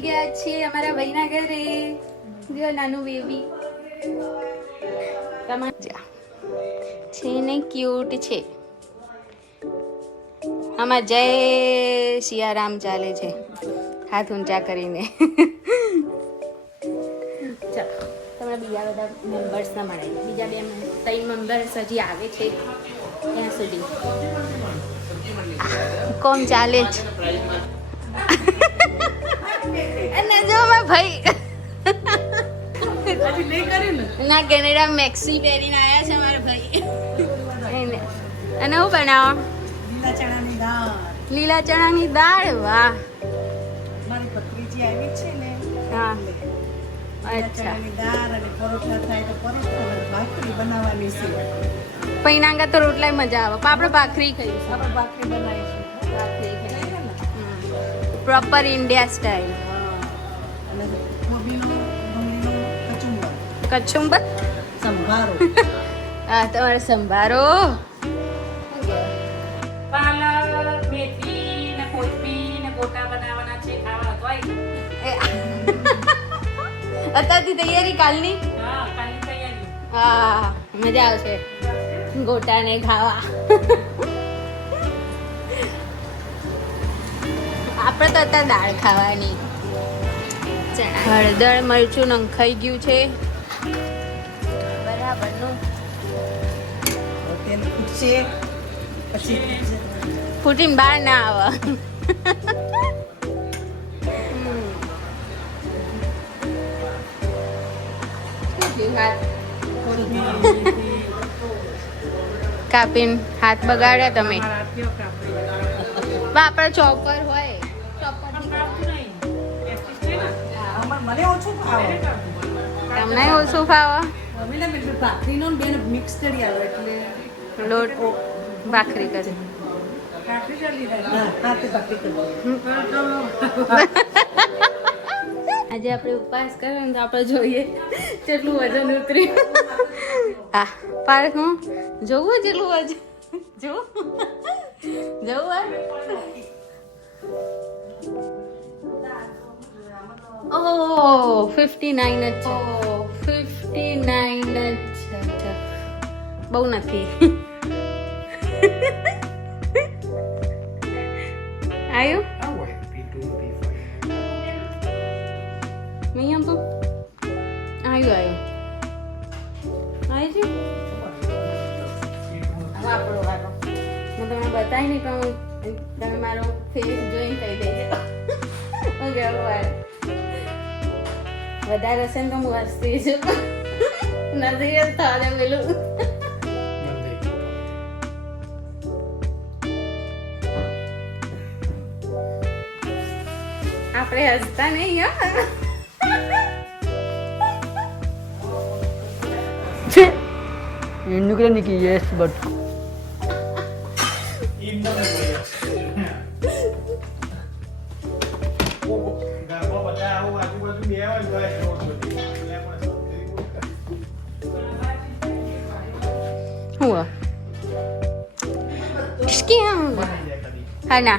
આવી ગયા છીએ અમારા ભાઈના ઘરે. જો નાનું બેબી તમારા છે ને ક્યુટ છે. આમાં જય સિયારામ ચાલે છે હાથ ઊંચા કરીને. ચાલો તમને બીજા બધા મેમ્બર્સ ના મળે. બીજા 3 મેમ્બર્સ હજી આવે છે ત્યાં સુધી કોમ ચાલે જ. અને જો મારા ભાઈ ના કેનેડા મેક્સી પહેરીને આવ્યા છે મારા ભાઈ. અને હું બનાવો? લીલા ચણાની દાળ. વાહ, મારી ભત્રીજી આવી છે ને. હા, લીલા ચણાની દાળ અને પરોઠા થાય તો પરોઠા અને ભાખરી બનાવવાની છે. પૈનાંગા તો રોટલાય મજા આવે. પણ આપણે ભાખરી ખાઈશું. આપણે ભાખરી બનાવીશું. ભાખરી ખાઈશું પ્રોપર ઇન્ડિયા સ્ટાઇલ. અને કોબીનો ડુંગળીનો કચુંબર. કચુંબર સંભારો. હા, તમારે સંભારો. પાલક, મેથી ને કોથમીર ને ગોટા બનાવવાના છે. ખાવા હોય અત્યારથી તૈયારી કાલની. હા, કાલની તૈયારી. હા, મજા આવશે ગોટા ને ખાવા. આપણે તો અત્યારે દાળ ખાવાની. હળદર મરચું નંખાઈ ગયું છે બરાબરનું. તેલ ફૂટશે પછી ફૂટીને બહાર ના આવે. કાપીને હાથ બગાડ્યા તમે. આપણે ચોપર હોય મને ઓછું ભાવે. તમને ઓછું ફાવે. ભાખરીનો બેન મિક્સ કરી આવે એટલે લોટ ભાખરી કરી. આજે આપણે ઉપવાસ કરીએ ને તો આપણે જોઈએ કેટલું વજન ઉતર્યું. હા, પાર્ક હું જોવું જેટલું વજન જોવું ઓહ 59 જ છે. 59 જ છે. બહુ નથી. આવ્યું નહીં આવતું. આવ્યું છે. હવે આપણો વારો. હું તમને બતાવી નહીં પણ તમે મારો ફેસ જોઈને કહી દેજો. ઓકે, વધારે હશે ને તો હું હસતી છું. નથી થવા પેલું. આપણે હસતા નહીં. ఎందుకులే నీకు చేసి పట్టు Huwa. Kisikia. Hana.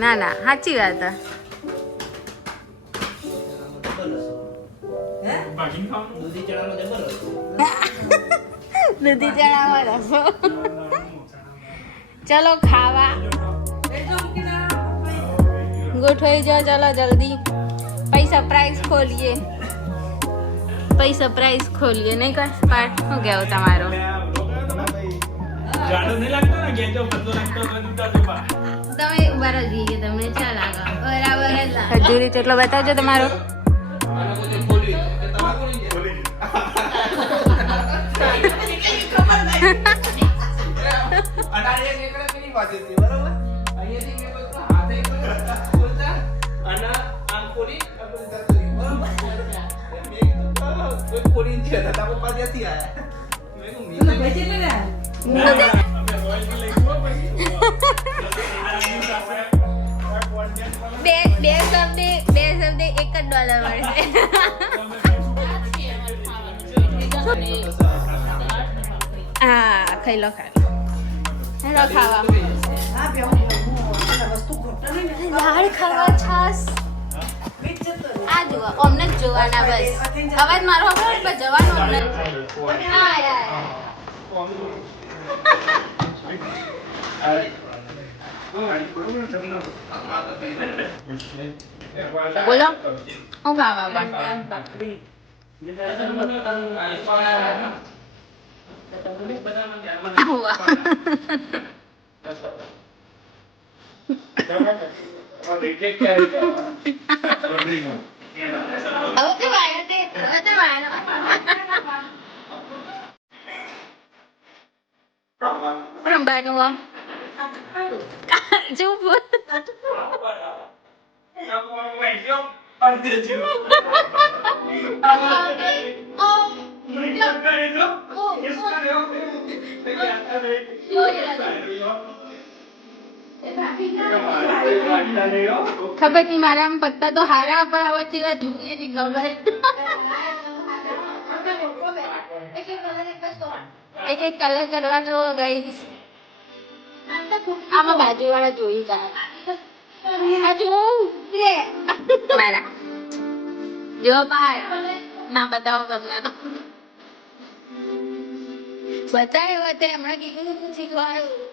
ના ના, સાચી વાત. દૂધી ચણા રસો. ચલો ખાવા ગોઠવાઈ જાઓ. ચલો જલ્દી. પછી સરપ્રાઈઝ ખોલીએ. નહીં કર પાર્ટ. શું કહેવું તમારો? તમે ઉભા રહી કે તમને ચા લાગે બરાબર જ લાગે. ખજૂરી તેટલો બતાવજો તમારો. બે શબ્દ $1 જ મળશે. આ ખાઈ લો હેલો ખાવા હા બે હું પેલા વસ્તુ ખોટા નહીં ને દાળ ખાવા છાસ વીજ જતો રહે. આ જુઓ અમને જ જોવાના બસ અવાજ મારો ખબર પણ જવાનું અમને હા યાર બોલો હું ખાવા ભાખરી. ખબર નહીં મારા આમ પત્તા તો હારા પણ આવડતી વાત જોઈએ નહીં ખબર એક એક કલર કરવાનો ગઈ આમાં બાજુવાળા જોઈ જાય આ જો મારા જો બાર ના બતાવો તમને તો બતાવ્યો હતો હમણાં કીધું શીખવાડું